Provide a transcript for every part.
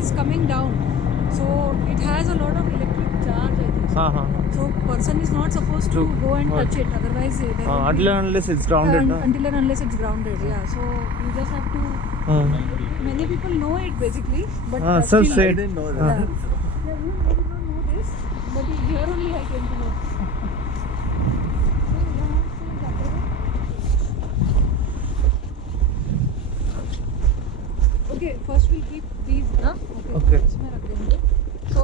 is coming down, so it has a lot of electric charge, I think. हाँ. So person is not supposed to go and touch it, otherwise there will Until be, and unless it's grounded. until and unless it's grounded. Yeah, so you just have to. Many people know it basically, but Sir still, said. didn't know yeah. that. Yeah, even I did not know this, but here only I came to know. Okay, first we'll keep these, na? Okay. इसमें रख देंगे. So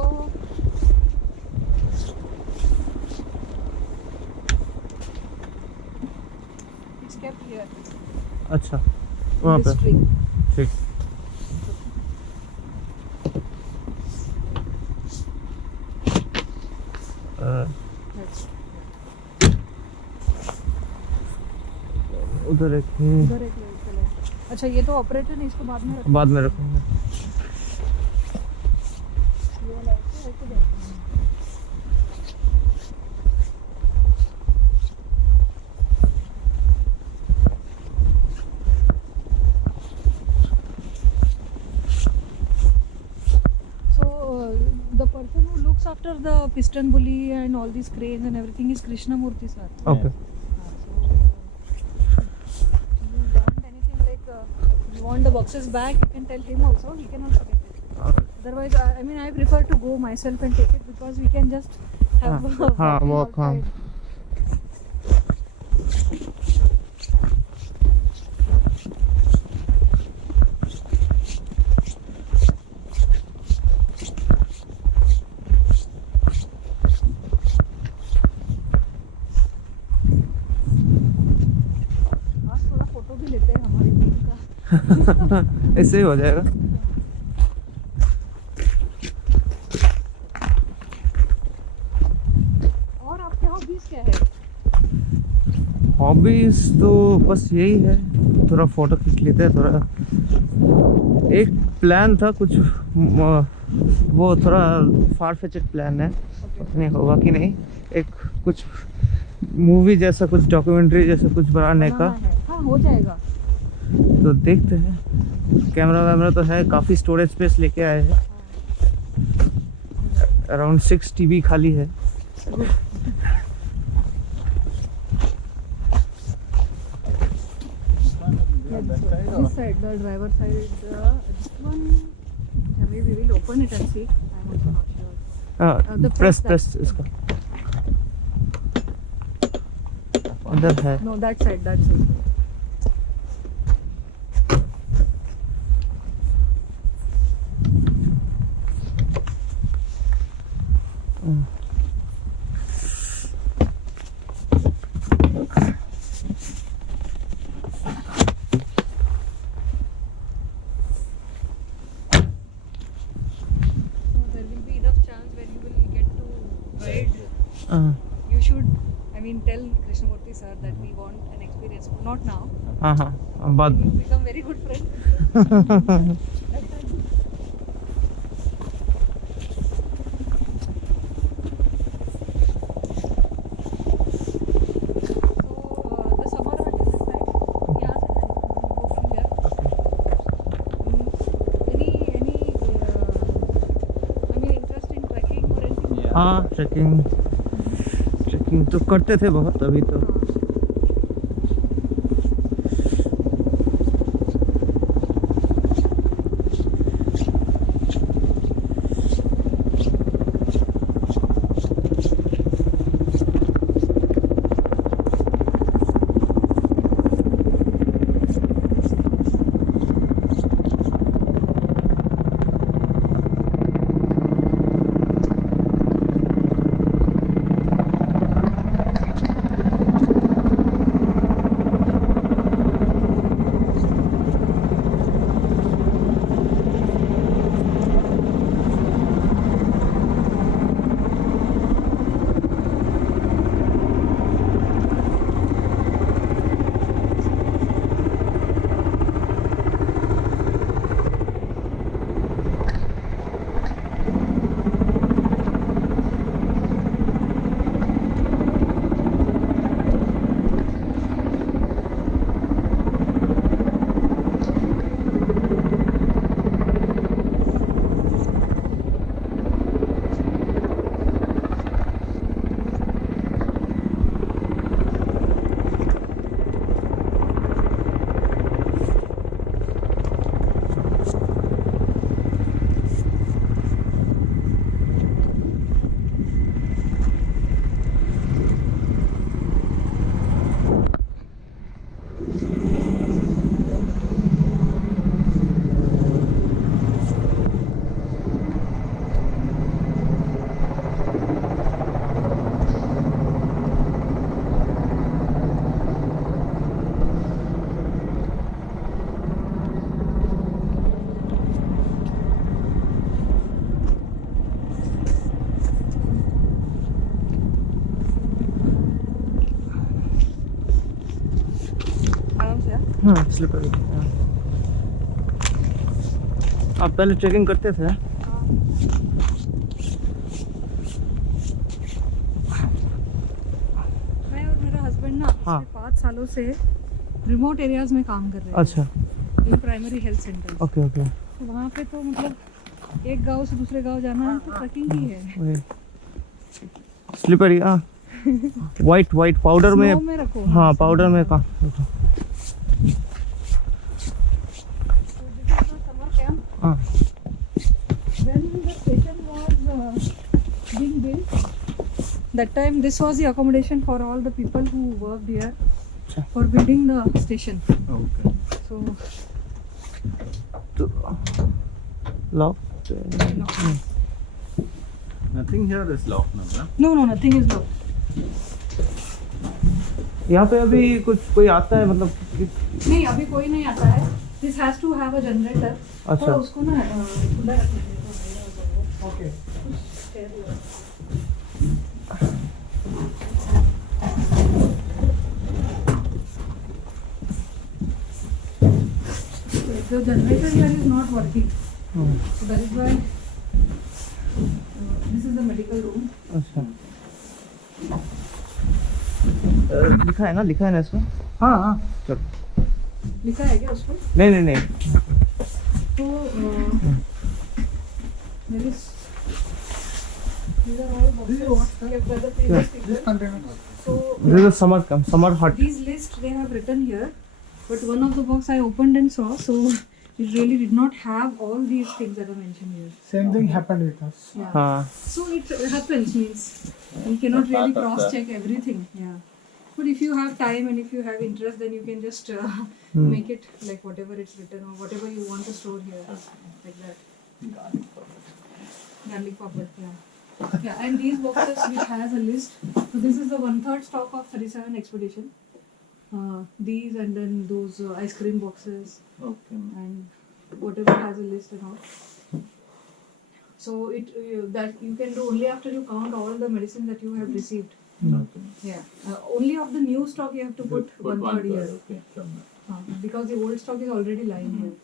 it's kept here. अच्छा, वहाँ पे. This tree. ठीक. That's उधर एक उधर एक vehicle है. अच्छा ये तो ऑपरेटर नहीं, इसको बाद में रख. बाद में रखेंगे. ये वाला ऐसे जाएगा. The person who looks after the piston bully and all these cranes and everything is Krishnamurthy sir. Okay. So you want anything like you want the boxes back, you can tell him also. He can also get it. Otherwise, I mean, I prefer to go myself and take it because we can just have walk. outside. ऐसे ही हो जाएगा. और आपके hobbies क्या है? Hobbies तो बस यही है, थोड़ा फोटो खींच लेते हैं. थोड़ा एक प्लान था कुछ, वो थोड़ा फार फेचेड प्लान है, पता नहीं होगा कि नहीं. एक कुछ मूवी जैसा, कुछ डॉक्यूमेंट्री जैसा कुछ बनाने का. हाँ, हो जाएगा. तो देखते हैं. कैमरा वैमरा तो है, काफ़ी स्टोरेज स्पेस लेके आए हैं. अराउंड 6 TB खाली है. This side, the driver side, this one, maybe we will open it and see. I'm also not sure. The press that- इसका अंदर है. No, that side, that side. You should, I mean, tell Krishnamurthy sir that we want an experience. Not now. हाँ बाद. You become very good friends. The summer vacation side, यहाँ से go from there. Any I mean, interest in trekking or anything? Yeah. हाँ, trekking तो करते थे बहुत. अभी तो स्लिपरी। आप पहले ट्रेकिंग करते थे? मैं और मेरा हस्बैंड ना हाँ। पिछले 5 सालों से रिमोट एरियाज में काम कर रहे हैं। अच्छा, in primary health centre. Okay okay. तो वहाँ पे तो मतलब एक गांव से दूसरे गांव जाना है तो ट्रैकिंग ही है। स्लिपरी, हाँ। वाइट वाइट पाउडर में। Snow में रखो। हाँ, पाउडर में कहाँ? So this is the summer camp. हाँ। When the station was being built, that time this was the accommodation for all the people who worked here अच्छा। for building the station. Okay. So तो lock. Nothing here is locked now, huh? no, nothing is locked. यहाँ पे अभी कुछ कोई आता है मतलब नहीं, अभी कोई नहीं आता है. This has to have a generator. अच्छा। तो उसको ना खुला रखना है. Okay. The generator here is not working. So that is why this is the medical room. अच्छा। लिखा है ना इसमें? हाँ हाँ। चलो। लिखा है क्या उसमें? नहीं नहीं नहीं। तो there is these are all boxes kept by the previous people. So This is a summer camp, summer hut. these lists they have written here, but one of the box I opened and saw, so it really did not have all these things that are mentioned here. Same thing happened with us. Yeah. हाँ। So it happens, means you cannot really cross check everything. Yeah. But if you have time and if you have interest, then you can just make it like whatever it's written or whatever you want to store here, like that. Garlic powder, yeah. Yeah, and these boxes which has a list. So this is the 1/3 stock of 37 expedition. These and then those ice cream boxes Okay. and whatever has a list and all. So it that you can do only after you count all the medicine that you have received. Okay. Yeah. Only of the new stock you have to put 1/3 here. Okay. Sure. Because the old stock is already lying here.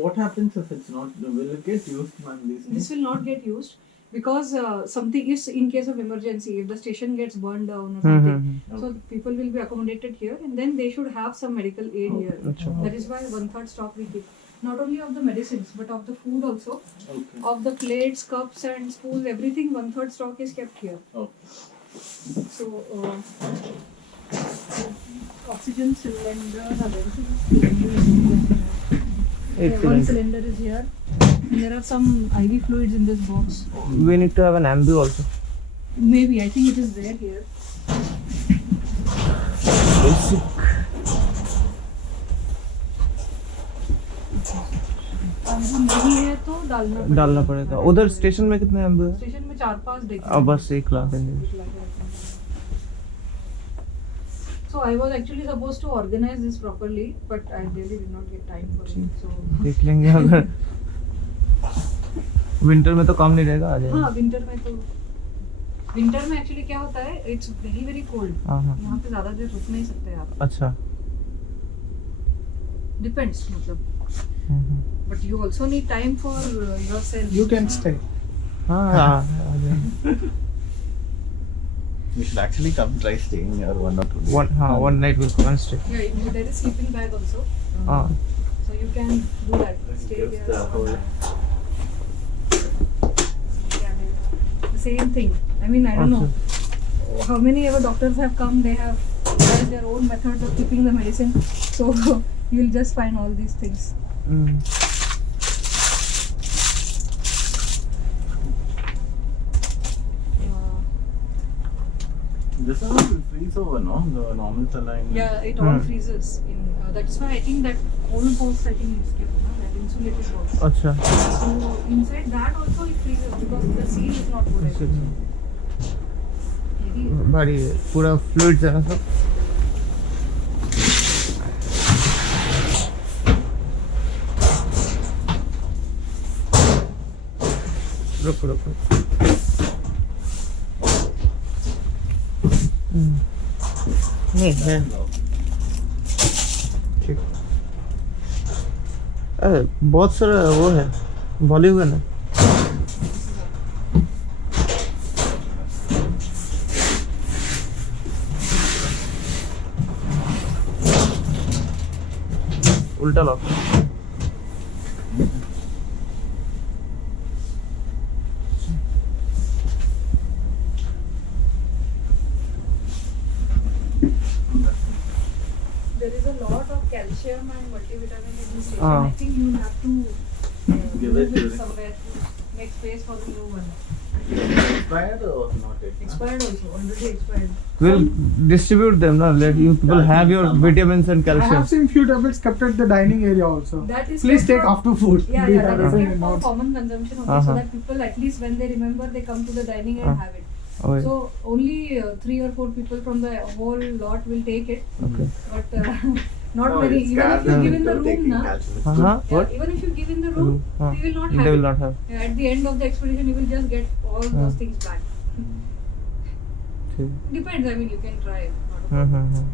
What happens if it's not? Will it get used, ma'am? These This things? will not get used because something is in case of emergency. If the station gets burned down or something, so people will be accommodated here, and then they should have some medical aid here. अच्छा। That is why 1/3 stock we keep. Not only of the medicines, but of the food also. Okay. Of the plates, cups, and spoons, everything 1/3 stock is kept here. Okay. So, oxygen cylinders are there. So, एक one cylinder. cylinder is here. And there are some IV fluids in this box. We need to have an ambu also. Maybe, I think it is there here. Basic. ambu नहीं है तो डालना पड़ेगा। उधर station में कितने ambu है? Station में 4-5 डेग अब बस 1 ला देंगे। So I was actually supposed to organize this properly, but I really did not get time for it. So देख लेंगे अगर विंटर में तो काम नहीं रहेगा, आ जाएगा। हाँ, विंटर में एक्चुअली क्या होता है, इट्स वेरी वेरी कोल्ड. हाँ हाँ। यहाँ पे ज्यादा देर रुक नहीं सकते आप. अच्छा। डिपेंड्स मतलब. But you also need time for yourself. You can stay. हाँ आ जाएगा। We should actually come try staying here 1 or 2 days. One night we'll come and stay. Yeah, there is sleeping bag also. हाँ। So you can do that. Stay Just there. the whole. Yeah, the same thing. I mean, I don't know how many ever doctors have come. They have devised their own methods of keeping the medicine. So you'll just find all these things. This one will freeze over, no? The normal saline. Yeah, it all freezes. That's why I think that cold box I think is kept, no? That insulated box. अच्छा। So inside that also it freezes because the seal is not good. I think. Maybe भारी है, पूरा fluids है ना सब। रुक। नहीं है। बहुत सारा वो है बॉलीवुड है। उल्टा lock. There is a lot of calcium and multivitamin in this station. Ah. I think you have to Give move it to it it. somewhere to make space for the new one. Expired or not yet? Expired also, already expired. We'll distribute them ना, let you people have your vitamins and I have calcium. seen few tablets kept at the dining area also. That is Please kept take for- after food. Yeah, They yeah, that have is it kept in for notes. common consumption only, Uh-huh. so that people at least when they remember they come to the dining and have it. Okay. So only 3 or 4 people from the whole lot will take it, Okay. but not No, many. it's Even if you calcium give in the without room, taking na, calcium. It's Uh-huh. good. What? even if you give in the room, Huh. they will not have They will it. not have. Yeah, at the end of the expedition, you will just get all those things back. ठीक। Depends. I mean, you can try. Not a problem.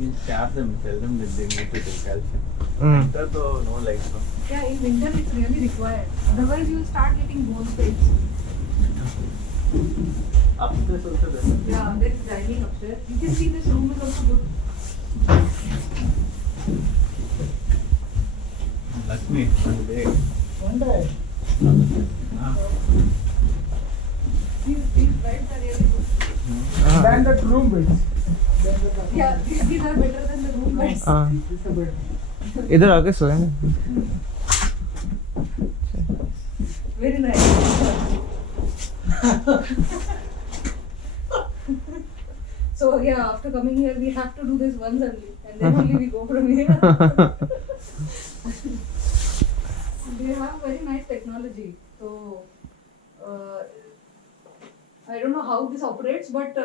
You tap them, tell them that they need to take calcium. Hmm. Winter though, no like no. Yeah, in winter it's really required. Otherwise, you will start getting bone pains. Upstairs also there. Yeah, there is dining upstairs. You can see this room is also good. Lakshmi, one day. One day. Ah. These beds are really good. Than that room beds. Yeah, these are better than the room beds. हाँ, This is a bed. इधर आके सोएंगे। Very nice. So yeah, after coming here, we have to do this once only, and then only we go from here. They have very nice technology. So I don't know how this operates, but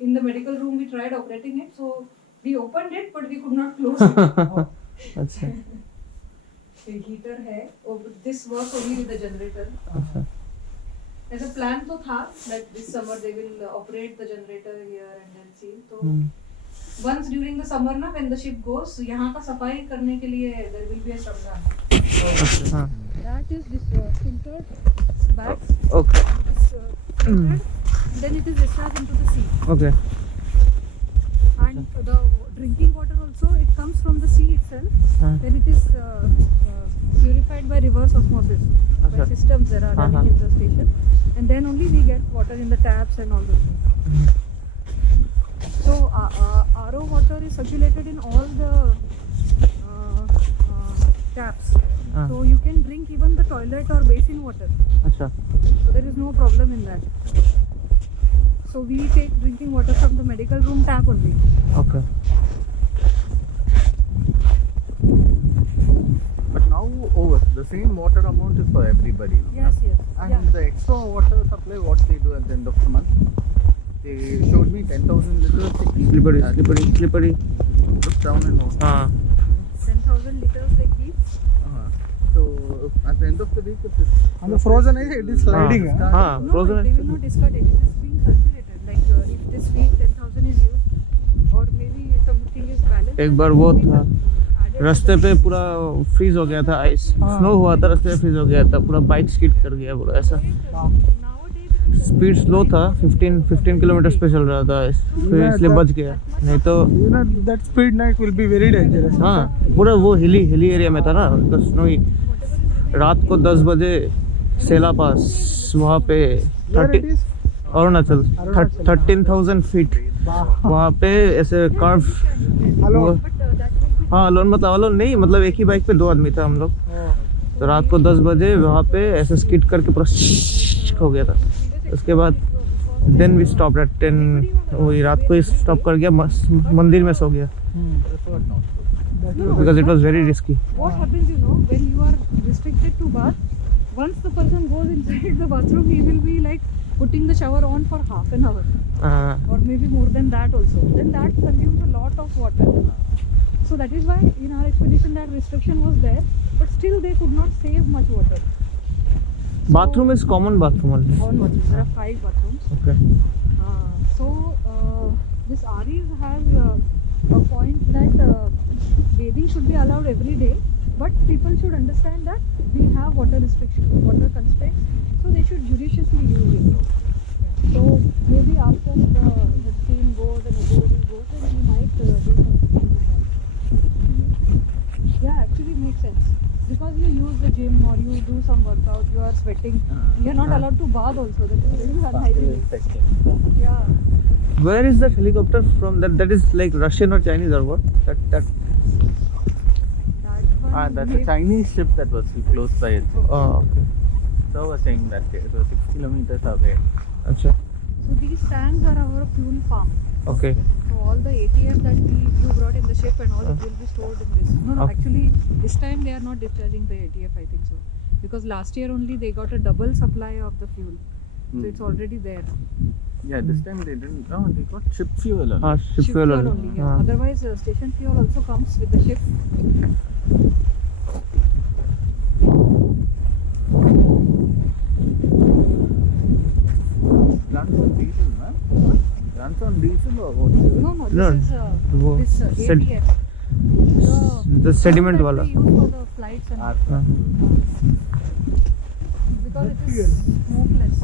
in the medical room we tried operating it. So we opened it, but we could not close it. अच्छा The heater है. Oh, this works only with the generator. अच्छा ऐसा plan तो था that this summer they will operate the generator here and then see. तो once during the summer ना when the ship goes, यहाँ का सफाई करने के लिए there will be a shutdown. हाँ That is this filtered bags. Okay It is filtered. Then it is discharged into the sea. Okay And the drinking water also it comes from the sea itself. हाँ Then it is purified by reverse osmosis. By अच्छा systems that are हाँ, running हाँ. in the station, and then only we get water in the taps and all those things. So RO water is circulated in all the taps. हाँ So you can drink even the toilet or basin water. अच्छा So there is no problem in that. So we take drinking water from the medical room tap only. Okay But now over the same water amount is for everybody. No? Yes, yes. And Yeah. the extra water supply, what they do at the end of the month? They showed me 10,000 liters. They keep slippery at- slippery slippery Look down and out. हाँ 10,000 liters they keep. So at the end of the week, if it's And the frozen is it is sliding. हाँ. huh? हाँ No, frozen they will not discard it. It is being circulated. Like if this week 10,000 is used, or maybe something is balanced. एक then bar it वो will be, था, added रास्ते to पे the- पूरा freeze हो गया था ice हाँ. स्नो हुआ था रास्ते पे फ्रीज हो गया था पूरा बाइक स्किड कर गया पूरा ऐसा Nowadays it is speed slow था 15 किलोमीटर पे चल रहा था फिर Yeah, इसलिए that- बच गया नहीं तो You know that speed night will be very dangerous. हाँ पूरा वो हिली एरिया में था ना तो स्नो ही रात को 10 बजे सेला पास वहाँ पे Where it 30 is? Arunachal Arunachal, 13,000 feet वहाँ पे ऐसे कर्व Hello. हाँ अलोन मतलब अलोन नहीं मतलब एक ही बाइक पे 2 आदमी था हम लोग तो रात को 10 बजे वहाँ पे ऐसे स्किड करके पूरा हो गया था उसके बाद देन वी स्टॉप एट 10 वही रात को ही स्टॉप कर गया मंदिर में सो गया preferred not to. Because it was very risky What happens, when you are restricted to bath, once the person goes inside the bathroom, he will be like putting the shower on for half an hour, or maybe more than that also. Then that consumes a lot of water. So that is why in our expedition that restriction was there, but still they could not save much water. Bathroom is common bathroom only On bathrooms, there are 5 bathrooms. Okay So this Aries has a point that bathing should be allowed every day, but people should understand that we have water restrictions, water constraints, so they should judiciously use it. So maybe after the team goes and everybody goes, then we might do something. Yeah, actually makes sense. Because you use the gym or you do some workout, you are sweating. You are not allowed to bath also. That is very unhygienic. Yeah. Where is that helicopter from? That is like Russian or Chinese or what? That That one. That's a maybe- Chinese ship that was close by it. Oh, okay. So I was saying that it was 6 kilometers away. Acha. So these tanks are our fuel farm. Okay. So all the ATF that you brought in the ship and all, it will be stored in this. No, Okay. actually this time they are not discharging the ATF, I think so. Because last year only they got a double supply of the fuel. So it's already there. Yeah, this time they didn't. No, they got ship fuel only. Ah, ship fuel only. only. Yeah. Ah. Otherwise, station fuel also comes with the ship. Runs on diesel, man. Runs on diesel or what? No, this No, is wo- this sed- ATF. the sediment that wala. we use for the flights and Uh-huh. because it is smokeless.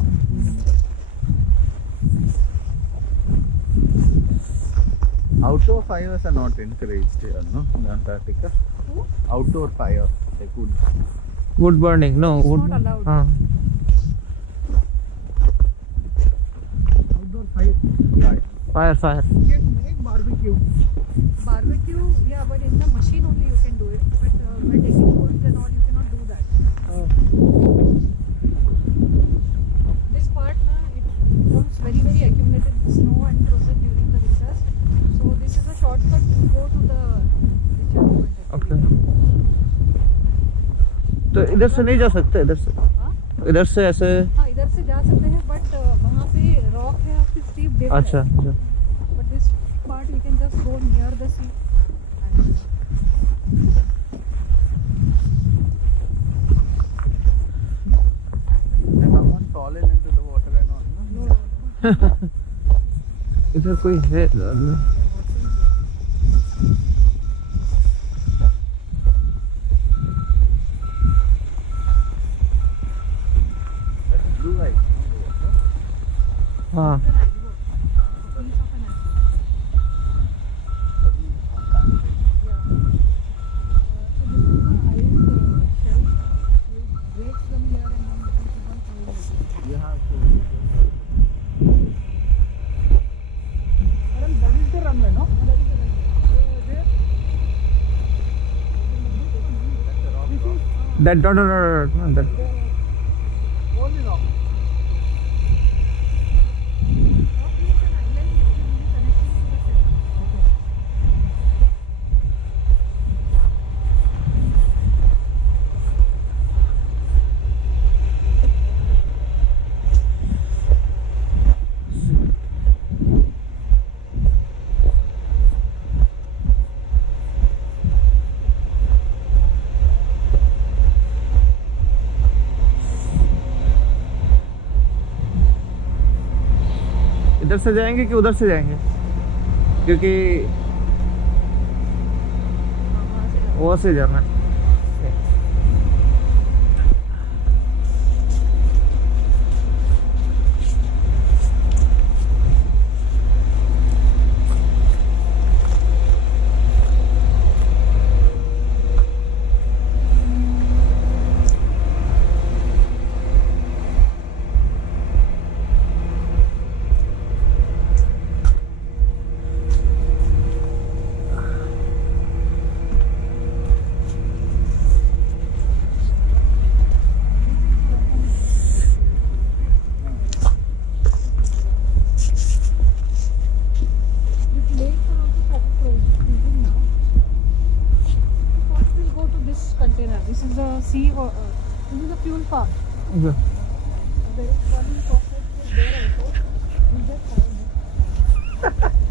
Outdoor fires are not encouraged here, no? In Antarctica. Who? Outdoor fire, like wood. Wood burning, no. It's Wood. not allowed. Ah. Outdoor fire. Fire. You can make barbecue. Barbecue, yeah, but in the machine only you can do it. But by taking woods and all, you cannot do that. This part, it becomes very accumulated with snow and frozen during the winters. So this is a shortcut to go to the discharge point. Okay. तो इधर से नहीं जा सकते इधर से हाँ? इधर से ऐसे हाँ, इधर से जा सकते हैं, बट वहाँ पे रॉक है और फिर स्टीप डिप है. अच्छा But this part we can just go near the sea. And Has someone fallen into the water and all? No? no. इधर कोई है That's blue ice, no? The water. हाँ Piece of an iceberg. Yeah. So this is the ice shelf. You break from here and then you keep on throwing it. You have to. Madam, that is the runway, no? That is the runway. That's a rock. that no that Only rock. Rock is an island which will be connecting to the ship. इधर से जाएंगे कि उधर से जाएंगे क्योंकि वहाँ से जाओ. वहाँ से जाना है This lake will also started freezing now. So first we'll go to this container. This is the this is the fuel farm. इधर There is one process there also. We just found it.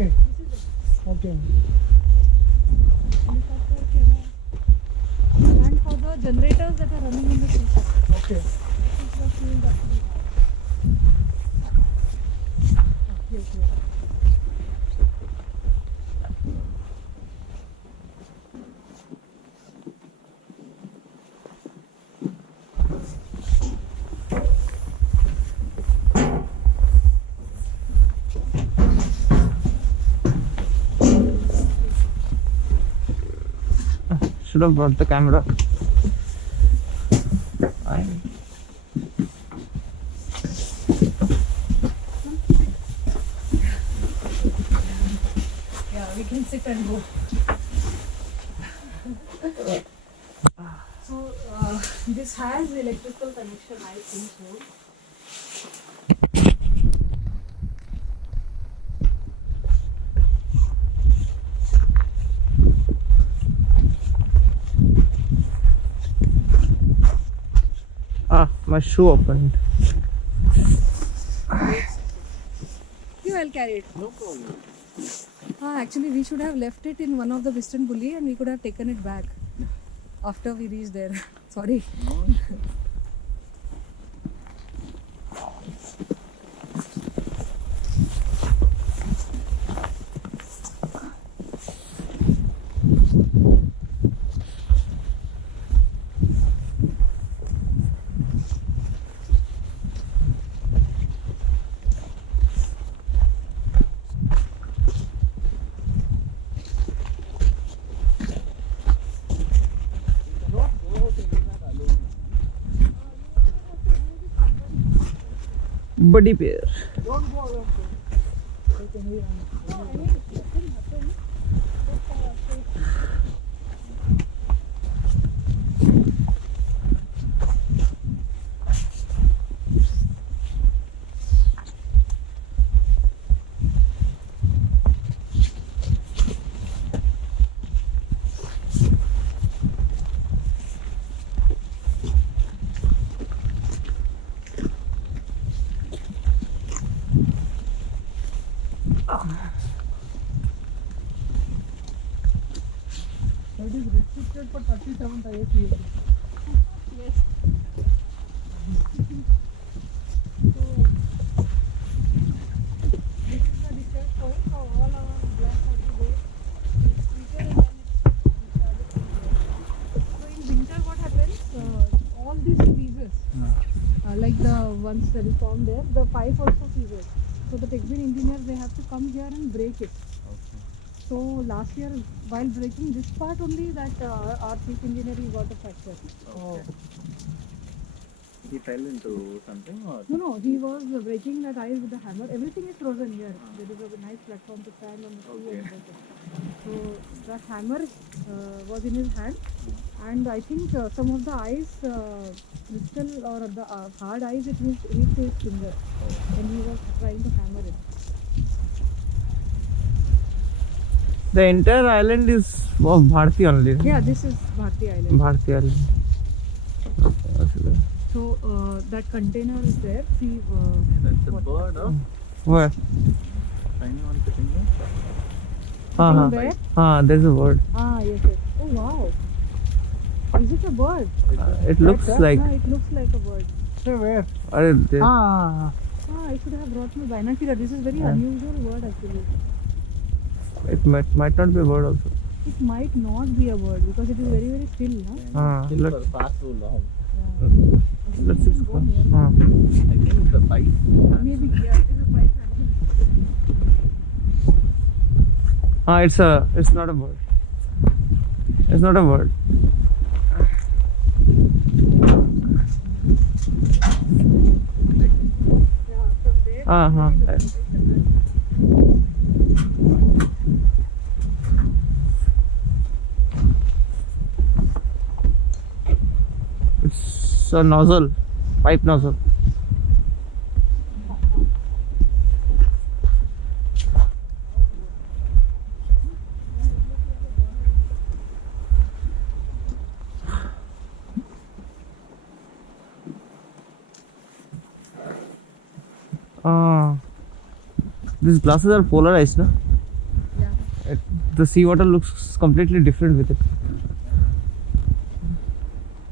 Okay. This is it. Okay. Helicopter, camera. And for the generators that are running in the station. Okay. This is the fuel that we have. Yes, yes. Should have brought the camera. I... Yeah, we can sit and go. So, this has electrical connection, I think so. Ah, my shoe opened. You, I'll carry it. No problem. Actually, we should have left it in one of the Western Bulli and we could have taken it back after we reached there. Sorry. No. Buddy pair. Don't go alone. Take any. No, I mean, nothing happened. It is restricted for 37 tires. Yes. So, this is the discharge point for all our glass have to go. It's treated and then it's discharged from there. So in winter what happens, all these freezes, like the ones that is formed there, the pipe also freezes. So the textile engineers, they have to come here and break it. So last year while breaking this part only that our chief engineer he got a fracture. Okay. He fell into something or? No, he was breaking that ice with the hammer. Everything is frozen here. There is a nice platform to stand on the sea and break it. So that hammer was in his hand, and I think some of the ice, crystal or the hard ice, it reached his finger, and he was trying to hammer it. The entire island is of Bharti only. Yeah, this is Bharti Island. Bharti island. So that container is there. See, That's a what- bird, huh? Where? Tiny one sitting there. Uh-huh. where? There's a bird. Yes. Oh wow! Is it a bird? It looks like. No, it looks like a bird. Say where? There. Ah. I should have brought my binocular. This is very Yeah. unusual bird actually. It might not be a bird also. It might not be a bird because it is very very still, no? Still Look. for fast so long. Yeah. I think Let's we just can go. here. I think it's a pipe. Maybe yeah, it is a pipe handle. It's not a bird. It's not a bird. Yeah, from there. Uh-huh. It's a bird. It's a nozzle, pipe nozzle. These glasses are polarized, no? the seawater looks completely different with it.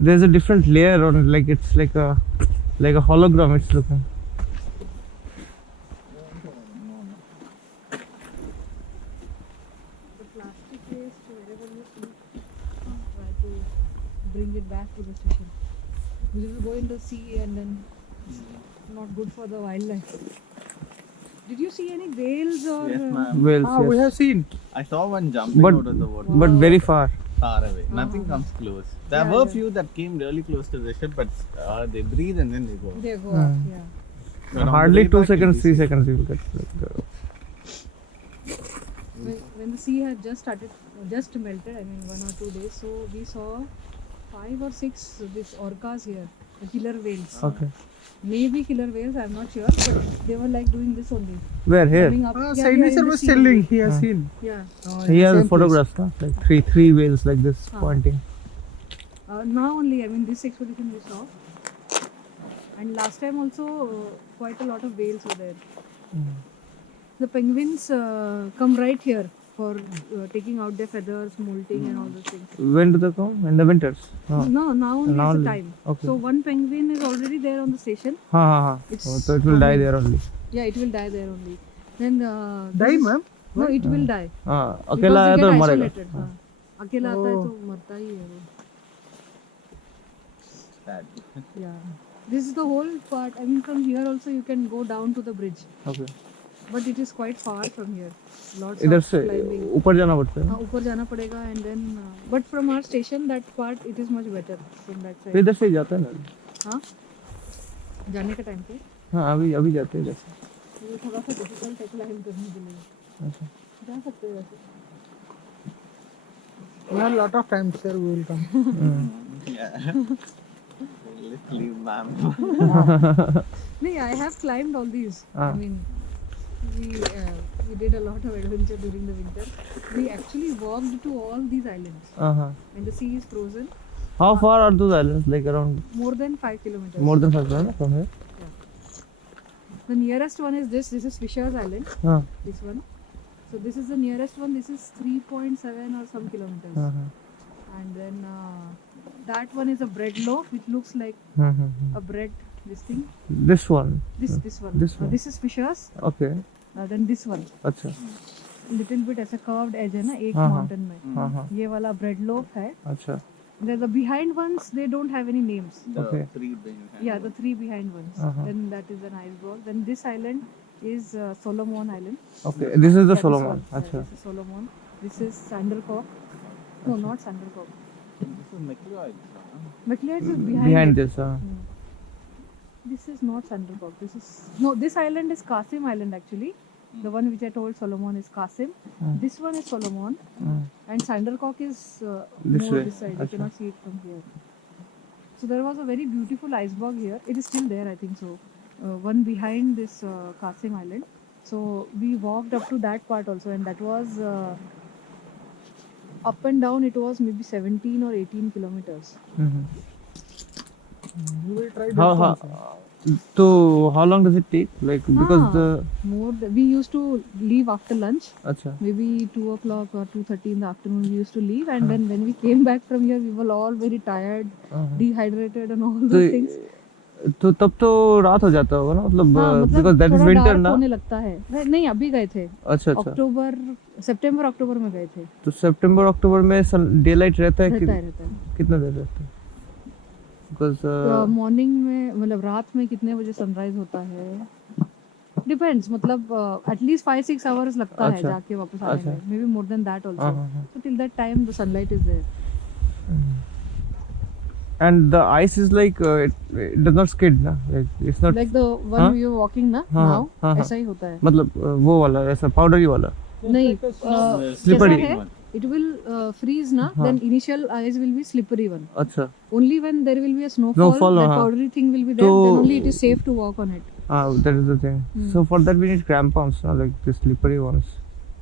There's a different layer on it, like it's like a hologram. It's looking. The plastic waste, wherever you see, try to bring it back to the station. Because it will go in the sea and then not good for the wildlife. Did you see any whales or? Yes, ma'am. Whales, We yes. have seen. I saw one jumping But- out of the water But very far. far away. Nothing comes close. There Yeah, were yeah. few that came really close to the ship, but they breathe and then they go. They go up, yeah. But on the Hardly way 2 back, seconds, we 3 see- seconds you will get. When the sea had just started, just melted, I mean 1 or 2 days, so we saw 5 or 6 these orcas here, the killer whales. Okay. Maybe killer whales, I'm not sure, but they were like doing this only. Where? Here? Coming up, yeah, Saini in sir the was sea telling only. he has seen. Yeah. He has Same photographs, no? Like three whales like this pointing. Now only, I mean, this expedition we saw. And last time also, quite a lot of whales were there. The penguins come right here for taking out their feathers, molting and all those things. When do they come? In the winters? No. No, now only Now is only. the time. Okay. So one penguin is already there on the station. Ha. It's So it will die coming. there only. Yeah, it will die there only. Then Die, this- ma'am? No, it will die. हाँ Because अकेला they आया get तो मरेगा. isolated, हाँ. अकेला आता है तो मरता ही है वो. Sad. Yeah. This is the whole part. I mean, from here also you can go down to the bridge, Okay. but it is quite far from here. Lots इधर of से climbing. ऊपर जाना पड़ता है. हाँ, ऊपर जाना पड़ेगा and then. But from our station, that part it is much better from that तो side. इधर से ही जाता है ना. हाँ. जाने के टाइम पे हाँ अभी जाते हैं इधर से. ये थोड़ा सा डिफिकल्ट है क्लाइंब करने के लिए. अच्छा. जा सकते हैं वैसे. We have lot of time, sir. We will come. Yeah. Let's leave, ma'am. No, I have climbed all these. Ah. I mean, we did a lot of adventure during the winter. We actually walked to all these islands, Uh-huh. and the sea is frozen. How far are those islands? Like around More than 5 kilometers. more than 5 kilometers from here? The nearest one is this. This is Fisher's Island. हाँ. This one. So this is the nearest one. This is 3.7 or some kilometers. हाँ. And then that one is a bread loaf, which looks like हाँ. a bread. This thing. This one. This one. This one. This is Fisher's. Okay. Then this one. अच्छा. Little bit ऐसा curved edge है ना एक हाँ, हाँ. mountain में. हाँ. ये वाला bread loaf है. अच्छा. The behind ones they don't have any names. The Okay. three behind. Yeah, the 3 behind ones. Uh-huh. Then that is an iceberg. Then this island is Solomon Island. Okay. This is the Yeah, Solomon. This one. अच्छा. This is Solomon. This is Sandercock. No, not Sandercock. This is McLeod. McLeod is behind. Behind it. this. हाँ. This is not Sandercock. This island is Qasim Island actually. The one which I told Solomon is Qasim. This one is Solomon. And Sandercock is This more way. this side. You Acha. cannot see it from here. So there was a very beautiful iceberg here. It is still there, I think so. One behind this Qasim Island. So we walked up to that part also, and that was up and down. It was maybe 17 or 18 kilometers. We will try that How also. so how long does it take? Like because Ah. the We used to leave after lunch. अच्छा. Maybe 2 o'clock or 2:30 in the afternoon we used to leave, and then when we came back from here we were all very tired, dehydrated and all those things. तो तब तो रात हो जाता होगा ना मतलब हाँ, because that is थोड़ा winter dark ना. होने लगता है. नहीं अभी गए थे. अच्छा अच्छा. सितंबर अक्टूबर में गए थे. तो सितंबर अक्टूबर में डे लाइट रहता है रहता है. कितना देर रहता है? Because मॉर्निंग में मतलब रात में कितने बजे सनराइज होता है? डिपेंड्स मतलब एटलीस्ट 5-6 आवर्स लगता है अच्छा. जाके वापस आने अच्छा. में. May be more than that हाँ, आल्सो. हाँ, हाँ. So till that time the sunlight is there. and the ice is like it does not skid ना, like it's not Like the one हाँ? we were walking ना हाँ, now हाँ, हाँ. ऐसा ही होता है. मतलब वो वाला ऐसा पाउडरी वाला. नहीं Slippery. कैसा है? It will freeze na. हाँ. Then initial ice will be slippery one. अच्छा. Only when there will be a snowfall, Snowfall, that हाँ. powdery thing will be there. तो- Then only it is safe to walk on it. That is the thing. So for that we need crampons ना, like the slippery ones.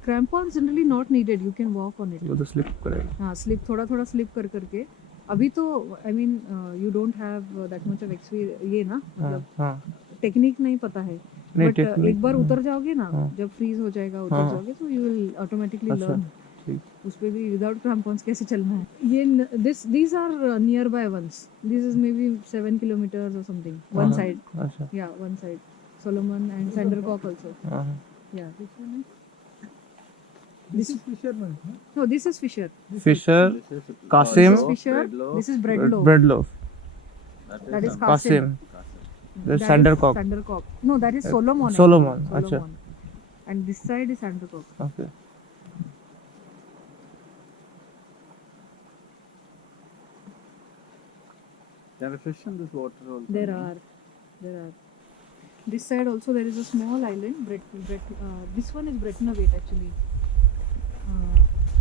Crampons generally not needed. You can walk on it. वो तो slip करेगा. हाँ, slip थोड़ा slip करके. अभी तो I mean you don't have that much of experience ये ना मतलब हाँ. टेक्निक नहीं पता है. नहीं, But technique, एक बार उतर जाओगे ना, हाँ. जब फ्रीज हो जाएगा उतर हाँ. जाओगे तो you will automatically अच्छा. learn. ठीक उस पे भी विदाउट क्रैम्पॉन्स कैसे चलना है. ये these are nearby ones. This is maybe 7 kilometers or something. One हाँ, side. अच्छा Yeah, one side. Solomon and Sandercock also. हाँ Yeah. This is fisherman. Huh? No, this is Fisher. Fisher This is Kasim. This is Fisher. This is Breadloaf. Breadloaf That is Kasim That the is Sandercock Sandercock. No, that is Solomon. Solomon, actually. अच्छा. Solomon. And this side is Sandercock. Okay Can I fish in this water also? There are. This side also there is a small island. This one is Bretnavate actually.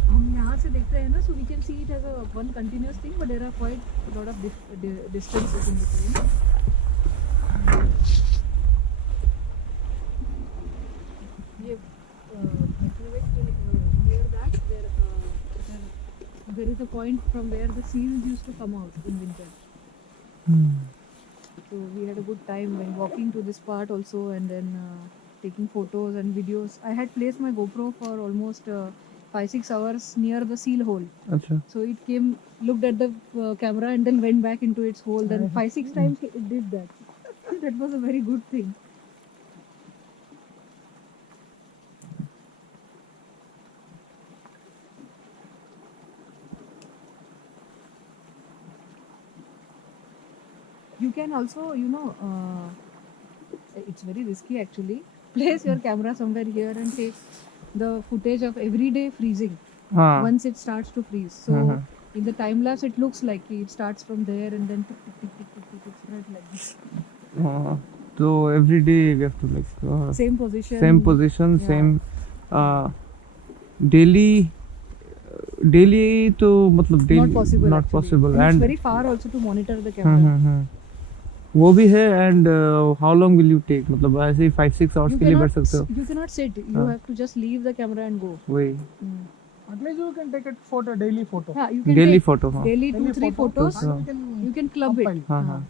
हम यहाँ से देख रहे हैं ना, so we can see it as a one continuous thing, but there are quite a lot of distances in between. ये Bretnavate near that there is a point from where the seals used to come out in winter. So we had a good time when walking to this part also, and then taking photos and videos. I had placed my GoPro for almost 5-6 hours near the seal hole. अच्छा So it came, looked at the camera and then went back into its hole. Then 5-6 times it did that. That was a very good thing. You can also, it's very risky actually. Place your camera somewhere here and take the footage of every day freezing. हाँ Once it starts to freeze. So in the time lapse, it looks like it starts from there and then tick, tick, tick, tick, tick, tick, spread like this. हाँ तो every day we have to like Same position. same position Yeah. same daily तो मतलब daily Not possible. not actually. possible And it's and very far also to monitor the camera. वो भी है and how long will you take मतलब ऐसे ही 5-6 hours के लिए बैठ सकते हो You cannot sit. You हाँ. have to just leave the camera and go. वही At least you can take a photo, daily photo. Yeah, you can daily take photo हाँ daily Daily 2-3 photo. photos. And you can You can club it. compile. हाँ हाँ. हाँ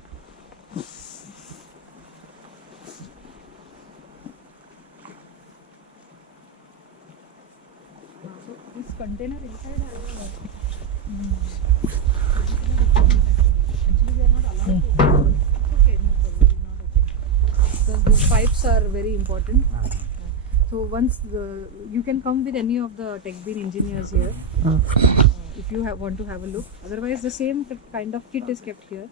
So this container inside has a actually we are not allowed to open. It's okay, no problem, we will not open. Because those pipes are very important. So once you can come with any of the TechBean engineers here हाँ. if you want to have a look. Otherwise the same kind of kit is kept here.